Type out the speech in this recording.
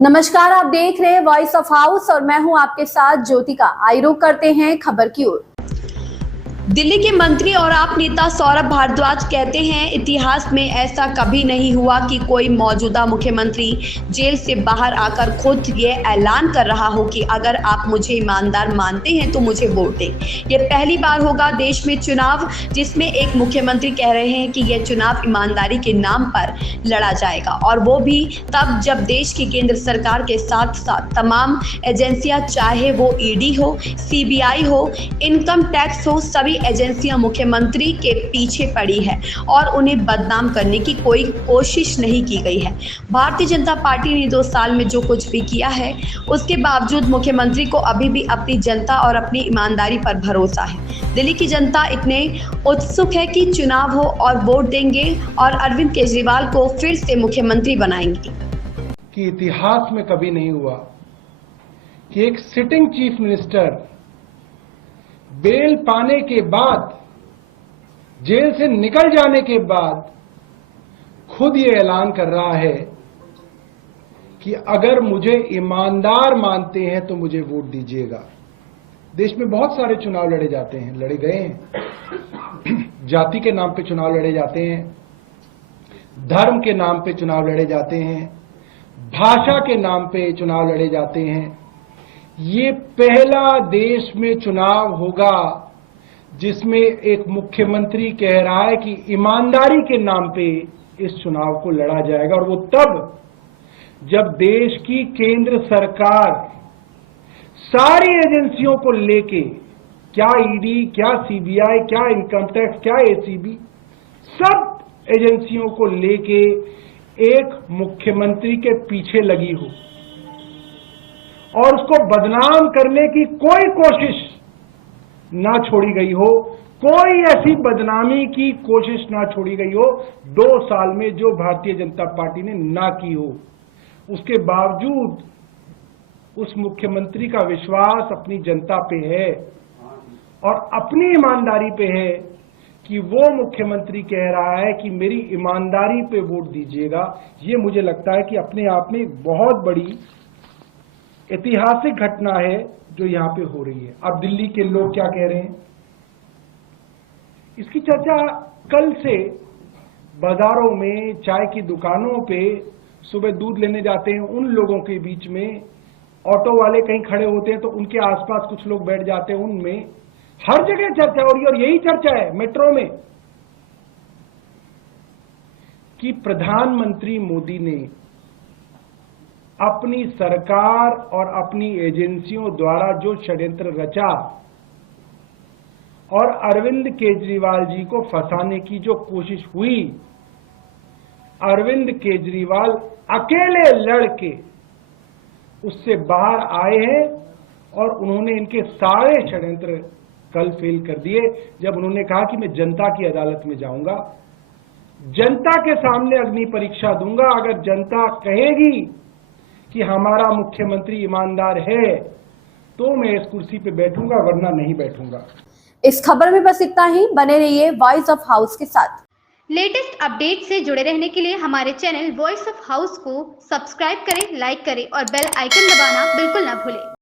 नमस्कार, आप देख रहे हैं वॉइस ऑफ हाउस और मैं हूं आपके साथ ज्योतिका। आइए रुक करते हैं खबर की ओर। दिल्ली के मंत्री और आप नेता सौरभ भारद्वाज कहते हैं, इतिहास में ऐसा कभी नहीं हुआ कि कोई मौजूदा मुख्यमंत्री जेल से बाहर आकर खुद ये ऐलान कर रहा हो कि अगर आप मुझे ईमानदार मानते हैं तो मुझे वोट दें। ये पहली बार होगा देश में चुनाव जिसमें एक मुख्यमंत्री कह रहे हैं कि यह चुनाव ईमानदारी के नाम पर लड़ा जाएगा, और वो भी तब जब देश की केंद्र सरकार के साथ साथ तमाम एजेंसियां, चाहे वो ईडी हो, सीबीआई हो, इनकम टैक्स हो, सभी एजेंसियां मुख्यमंत्री के पीछे पड़ी है और उन्हें बदनाम करने की कोई कोशिश नहीं की गई है। भारतीय जनता पार्टी ने 2 साल में जो कुछ भी किया है, उसके बावजूद मुख्यमंत्री को अभी भी अपनी जनता और अपनी ईमानदारी पर भरोसा है। दिल्ली की जनता इतने उत्सुक है कि चुनाव हो और वोट देंगे और अरविंद केजरीवाल को फिर से मुख्यमंत्री बनाएंगे। कि इतिहास में कभी नहीं हुआ कि एक सिटिंग चीफ मिनिस्टर बेल पाने के बाद, जेल से निकल जाने के बाद खुद ये ऐलान कर रहा है कि अगर मुझे ईमानदार मानते हैं तो मुझे वोट दीजिएगा। देश में बहुत सारे चुनाव लड़े जाते हैं, लड़े गए हैं। जाति के नाम पे चुनाव लड़े जाते हैं, धर्म के नाम पे चुनाव लड़े जाते हैं, भाषा के नाम पे चुनाव लड़े जाते हैं। ये पहला देश में चुनाव होगा जिसमें एक मुख्यमंत्री कह रहा है कि ईमानदारी के नाम पे इस चुनाव को लड़ा जाएगा, और वो तब जब देश की केंद्र सरकार सारी एजेंसियों को लेके, क्या ईडी, क्या सीबीआई, क्या इनकम टैक्स, क्या एसीबी, सब एजेंसियों को लेके एक मुख्यमंत्री के पीछे लगी हो और उसको बदनाम करने की कोई कोशिश ना छोड़ी गई हो, कोई ऐसी बदनामी की कोशिश ना छोड़ी गई हो 2 साल में जो भारतीय जनता पार्टी ने ना की हो। उसके बावजूद उस मुख्यमंत्री का विश्वास अपनी जनता पे है और अपनी ईमानदारी पे है कि वो मुख्यमंत्री कह रहा है कि मेरी ईमानदारी पे वोट दीजिएगा। ये मुझे लगता है कि अपने आप में एक बहुत बड़ी ऐतिहासिक घटना है जो यहां पे हो रही है। अब दिल्ली के लोग क्या कह रहे हैं, इसकी चर्चा कल से बाजारों में, चाय की दुकानों पे, सुबह दूध लेने जाते हैं उन लोगों के बीच में, ऑटो वाले कहीं खड़े होते हैं तो उनके आसपास कुछ लोग बैठ जाते हैं, उनमें हर जगह चर्चा हो रही है। और यही चर्चा है मेट्रो में कि प्रधानमंत्री मोदी ने अपनी सरकार और अपनी एजेंसियों द्वारा जो षड्यंत्र रचा और अरविंद केजरीवाल जी को फंसाने की जो कोशिश हुई, अरविंद केजरीवाल अकेले लड़के उससे बाहर आए हैं और उन्होंने इनके सारे षड्यंत्र कल फेल कर दिए जब उन्होंने कहा कि मैं जनता की अदालत में जाऊंगा, जनता के सामने अग्नि परीक्षा दूंगा। अगर जनता कहेगी कि हमारा मुख्यमंत्री ईमानदार है तो मैं इस कुर्सी पे बैठूंगा, वरना नहीं बैठूंगा। इस खबर में बस इतना ही। बने रहिए वॉइस ऑफ हाउस के साथ। लेटेस्ट अपडेट से जुड़े रहने के लिए हमारे चैनल वॉइस ऑफ हाउस को सब्सक्राइब करें, लाइक करें और बेल आइकन दबाना बिल्कुल ना भूलें।